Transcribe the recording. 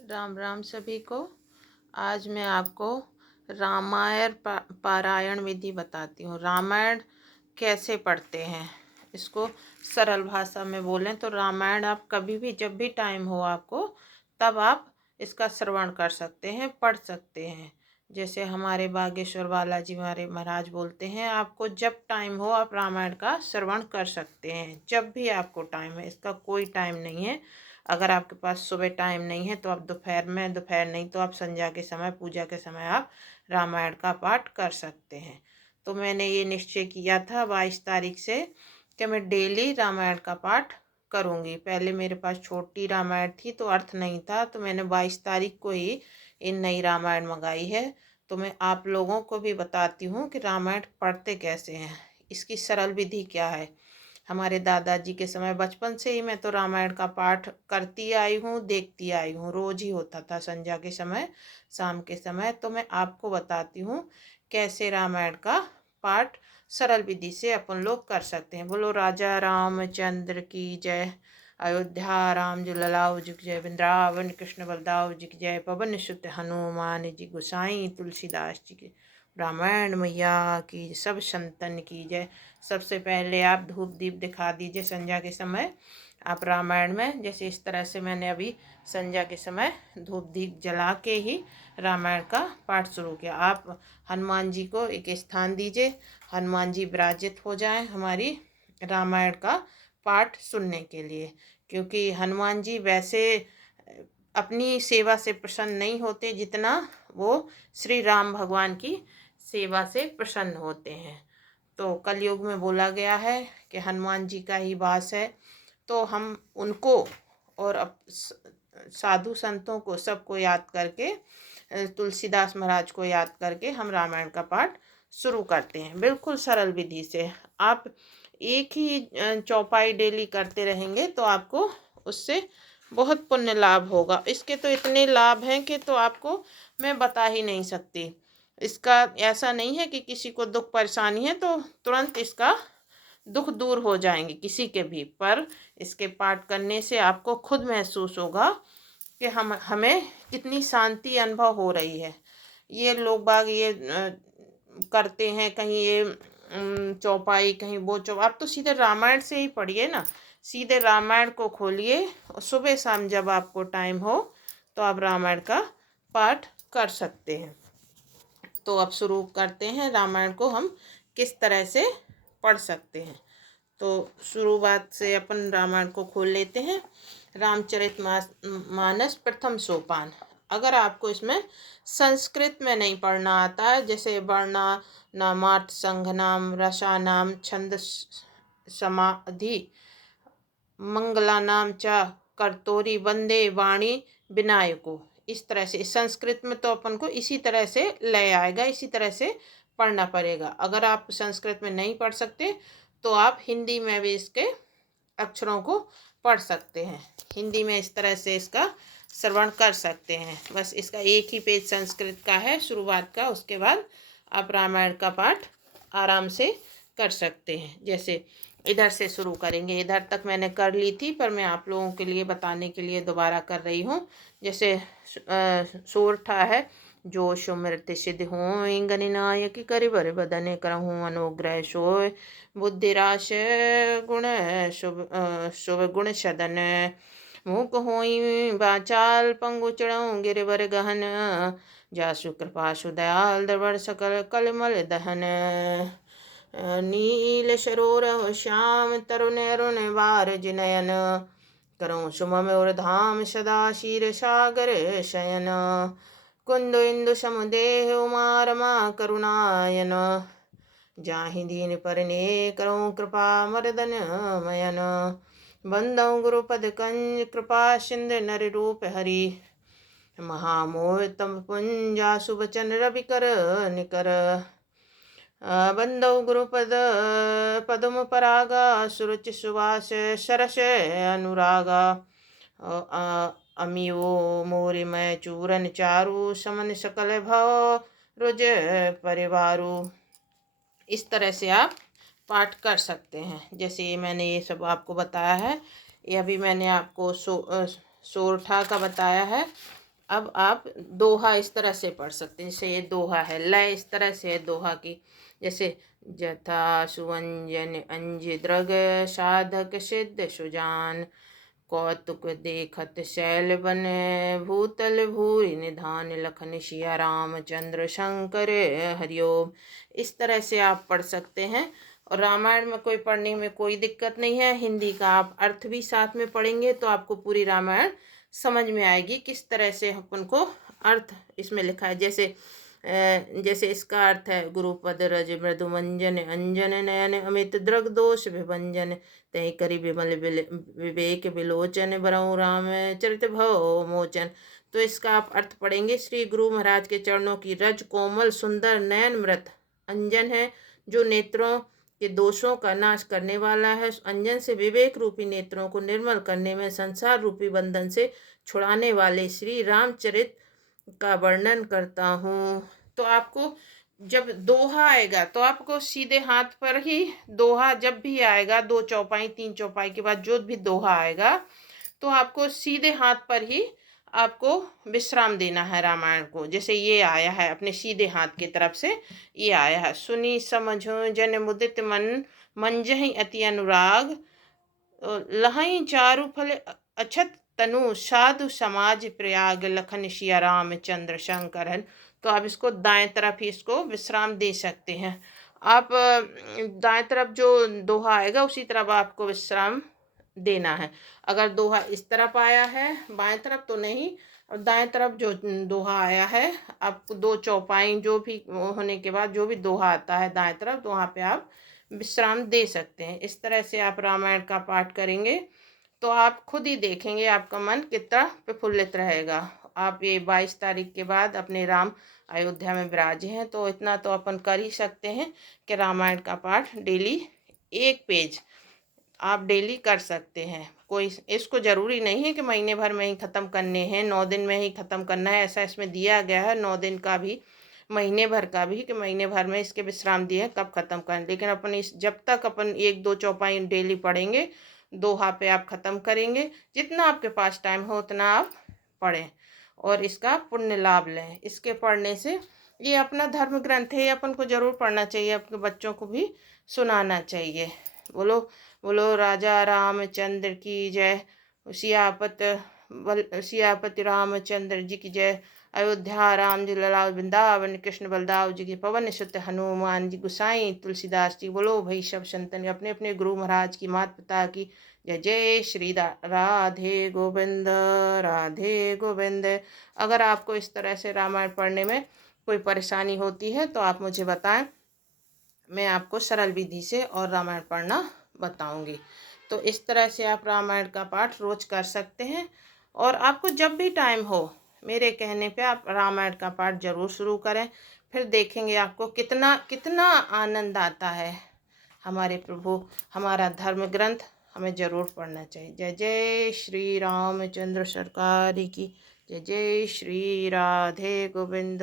राम राम सभी को। आज मैं आपको रामायण पारायण विधि बताती हूँ। रामायण कैसे पढ़ते हैं, इसको सरल भाषा में बोलें तो रामायण आप कभी भी जब भी टाइम हो आपको, तब आप इसका श्रवण कर सकते हैं, पढ़ सकते हैं। जैसे हमारे बागेश्वर बालाजी हमारे महाराज बोलते हैं, आपको जब टाइम हो आप रामायण का श्रवण कर सकते हैं, जब भी आपको टाइम है। इसका कोई टाइम नहीं है। अगर आपके पास सुबह टाइम नहीं है तो आप दोपहर में, दोपहर नहीं तो आप संध्या के समय, पूजा के समय आप रामायण का पाठ कर सकते हैं। तो मैंने ये निश्चय किया था 22 तारीख से कि मैं डेली रामायण का पाठ करूँगी। पहले मेरे पास छोटी रामायण थी तो अर्थ नहीं था, तो मैंने 22 तारीख को ही इन नई रामायण मंगाई है। तो मैं आप लोगों को भी बताती हूँ कि रामायण पढ़ते कैसे हैं, इसकी सरल विधि क्या है। हमारे दादाजी के समय बचपन से ही मैं तो रामायण का पाठ करती आई हूँ, देखती आई हूँ। रोज ही होता था संध्या के समय, शाम के समय। तो मैं आपको बताती हूँ कैसे रामायण का पाठ सरल विधि से अपन लोग कर सकते हैं। बोलो राजा रामचंद्र की जय। अयोध्या राम जी ललाओ जी की जय। वृंदावन कृष्ण बलदाव जी की जय। पवन सुत हनुमान जी गोसाई तुलसीदास जी की। रामायण मैया की, सब संतन की जय। सबसे पहले आप धूप दीप दिखा दीजिए संध्या के समय। आप रामायण में जैसे इस तरह से मैंने अभी संध्या के समय धूप दीप जला के ही रामायण का पाठ शुरू किया। आप हनुमान जी को एक स्थान दीजिए, हनुमान जी विराजित हो जाएं हमारी रामायण का पाठ सुनने के लिए। क्योंकि हनुमान जी वैसे अपनी सेवा से प्रसन्न नहीं होते जितना वो श्री राम भगवान की सेवा से प्रसन्न होते हैं। तो कलयुग में बोला गया है कि हनुमान जी का ही वास है, तो हम उनको और साधु संतों को सबको याद करके, तुलसीदास महाराज को याद करके हम रामायण का पाठ शुरू करते हैं, बिल्कुल सरल विधि से। आप एक ही चौपाई डेली करते रहेंगे तो आपको उससे बहुत पुण्य लाभ होगा। इसके तो इतने लाभ हैं कि तो आपको मैं बता ही नहीं सकती। इसका ऐसा नहीं है कि किसी को दुख परेशानी है तो तुरंत इसका दुख दूर हो जाएंगे किसी के भी, पर इसके पाठ करने से आपको खुद महसूस होगा कि हमें कितनी शांति अनुभव हो रही है। ये लोग बाग ये करते हैं, कहीं ये चौपाई, कहीं वो आप तो सीधे रामायण से ही पढ़िए ना। सीधे रामायण को खोलिए और सुबह शाम जब आपको टाइम हो तो आप रामायण का पाठ कर सकते हैं। तो अब शुरू करते हैं रामायण को हम किस तरह से पढ़ सकते हैं। तो शुरुआत से अपन रामायण को खोल लेते हैं। रामचरितमानस प्रथम सोपान। अगर आपको इसमें संस्कृत में नहीं पढ़ना आता है, जैसे वर्णा नामार्थ संघनाम रसानाम छंद समाधि मंगलानाम च कर्तोरी वंदे वाणी विनायको, इस तरह से संस्कृत में तो अपन को इसी तरह से लय आएगा, इसी तरह से पढ़ना पड़ेगा। अगर आप संस्कृत में नहीं पढ़ सकते तो आप हिंदी में भी इसके अक्षरों को पढ़ सकते हैं। हिंदी में इस तरह से इसका श्रवण कर सकते हैं। बस इसका एक ही पेज संस्कृत का है शुरुआत का, उसके बाद आप रामायण का पाठ आराम से कर सकते हैं। जैसे इधर से शुरू करेंगे, इधर तक मैंने कर ली थी पर मैं आप लोगों के लिए बताने के लिए दोबारा कर रही हूँ। जैसे सोरठा है, जो सुमृत सिद्ध होय गणनायक करिबर बदन करहूँ अनुग्रह सोय बुद्धिराश गुण शुभ गुण सदन मूक होई बाचाल पंगु चढ़ऊँ गिरिवर गहन जासु कृपा सुदयाल दरबर सकल कलमल दहन नील सरोरह श्याम तरुण अरुण वारज नयन करूँ सुमम और धाम सदा शीर सागर शयन कुंद इंदु समुदेह उमा रमा करुणायन जाहि दीन परने करूँ कृपा मर्दन मयन बंदौ गुरुपद कंज कृपा सिंध नर रूप हरि महामोह तम पुंजा सुबचन रवि कर निकर बंदौ गुरुपद पदम परागा सुरुचि सुवास सरस अनुरागा अमियो मोरिमय चूरन चारु समन सकल भव रुज परिवारु। इस तरह से आप पाठ कर सकते हैं। जैसे ये मैंने ये सब आपको बताया है, ये अभी मैंने आपको सोरठा का बताया है। अब आप दोहा इस तरह से पढ़ सकते हैं, जैसे ये दोहा है, लय इस तरह से है दोहा की, जैसे जथा सुवंजन अंज द्रग साधक सिद्ध सुजान, कौतुक देखत शैल बन भूतल भूरि निधान, लखन सिया रामचंद्र शंकर हरिओम। इस तरह से आप पढ़ सकते हैं। और रामायण में कोई पढ़ने में कोई दिक्कत नहीं है, हिंदी का आप अर्थ भी साथ में पढ़ेंगे तो आपको पूरी रामायण समझ में आएगी, किस तरह से अपन को अर्थ इसमें लिखा है। जैसे इसका अर्थ है, गुरुपद रज मृदु मंजन अंजन नयन अमित द्रग दोष विभंजन, तय करी विमल विवेक विलोचन बरऊ राम चरित भव मोचन। तो इसका आप अर्थ पढ़ेंगे, श्री गुरु महाराज के चरणों की रज कोमल सुंदर नयन मृत, अंजन है जो नेत्रों के दोषों का नाश करने वाला है, अंजन से विवेक रूपी नेत्रों को निर्मल करने में संसार रूपी बंधन से छुड़ाने वाले श्री रामचरित का वर्णन करता हूँ। तो आपको जब दोहा आएगा तो आपको सीधे हाथ पर ही दोहा जब भी आएगा, 2 चौपाई 3 चौपाई के बाद जो भी दोहा आएगा तो आपको सीधे हाथ पर ही आपको विश्राम देना है रामायण को। जैसे ये आया है अपने सीधे हाथ की तरफ से ये आया है, सुनी समझो जन मुदित मन मंजहि अति अनुराग, लहई चारु फल अछत तनु साधु समाज प्रयाग, लखन सिया रामचंद्र शंकर है। तो आप इसको दाएं तरफ ही इसको विश्राम दे सकते हैं। आप दाएं तरफ जो दोहा आएगा उसी तरफ आपको विश्राम देना है। अगर दोहा इस तरफ आया है बाएं तरफ तो नहीं, और दाएं तरफ जो दोहा आया है आपको 2 चौपाई जो भी होने के बाद जो भी दोहा आता है दाएं तरफ तो वहाँ पे आप विश्राम दे सकते हैं। इस तरह से आप रामायण का पाठ करेंगे तो आप खुद ही देखेंगे आपका मन कितना प्रफुल्लित रहेगा। आप ये 22 तारीख के बाद अपने राम अयोध्या में विराजे हैं तो इतना तो अपन कर ही सकते हैं कि रामायण का पाठ डेली 1 पेज आप डेली कर सकते हैं। कोई इसको ज़रूरी नहीं है कि महीने भर में ही ख़त्म करने हैं, 9 दिन में ही ख़त्म करना है, ऐसा इसमें दिया गया है 9 दिन का भी, महीने भर का भी, कि महीने भर में इसके विश्राम दिए कब ख़त्म करें। लेकिन अपन इस जब तक अपन 1-2 चौपाई डेली पढ़ेंगे, दोहा पे आप ख़त्म करेंगे, जितना आपके पास टाइम हो उतना आप पढ़ें और इसका पुण्य लाभ लें। इसके पढ़ने से ये अपना धर्म ग्रंथ है, अपन को ज़रूर पढ़ना चाहिए, अपने बच्चों को भी सुनाना चाहिए। बोलो बोलो राजा रामचंद्र की जय, सियापति रामचंद्र जी की जय, अयोध्या राम जी लला, वृंदावन कृष्ण बलदाव जी की, पवन सुत हनुमान जी, गुसाई तुलसीदास जी। बोलो भाई सब संतन अपने अपने गुरु महाराज की, माता पिता की जय। जय श्री राधे गोविंद राधे गोविंद। अगर आपको इस तरह से रामायण पढ़ने में कोई परेशानी होती है तो आप मुझे बताएं, मैं आपको सरल विधि से और रामायण पढ़ना बताऊंगी। तो इस तरह से आप रामायण का पाठ रोज कर सकते हैं और आपको जब भी टाइम हो मेरे कहने पे आप रामायण का पाठ जरूर शुरू करें, फिर देखेंगे आपको कितना कितना आनंद आता है। हमारे प्रभु हमारा धर्म ग्रंथ हमें ज़रूर पढ़ना चाहिए। जय जय श्री रामचंद्र सरकार की जय। जय श्री राधे गोविंद।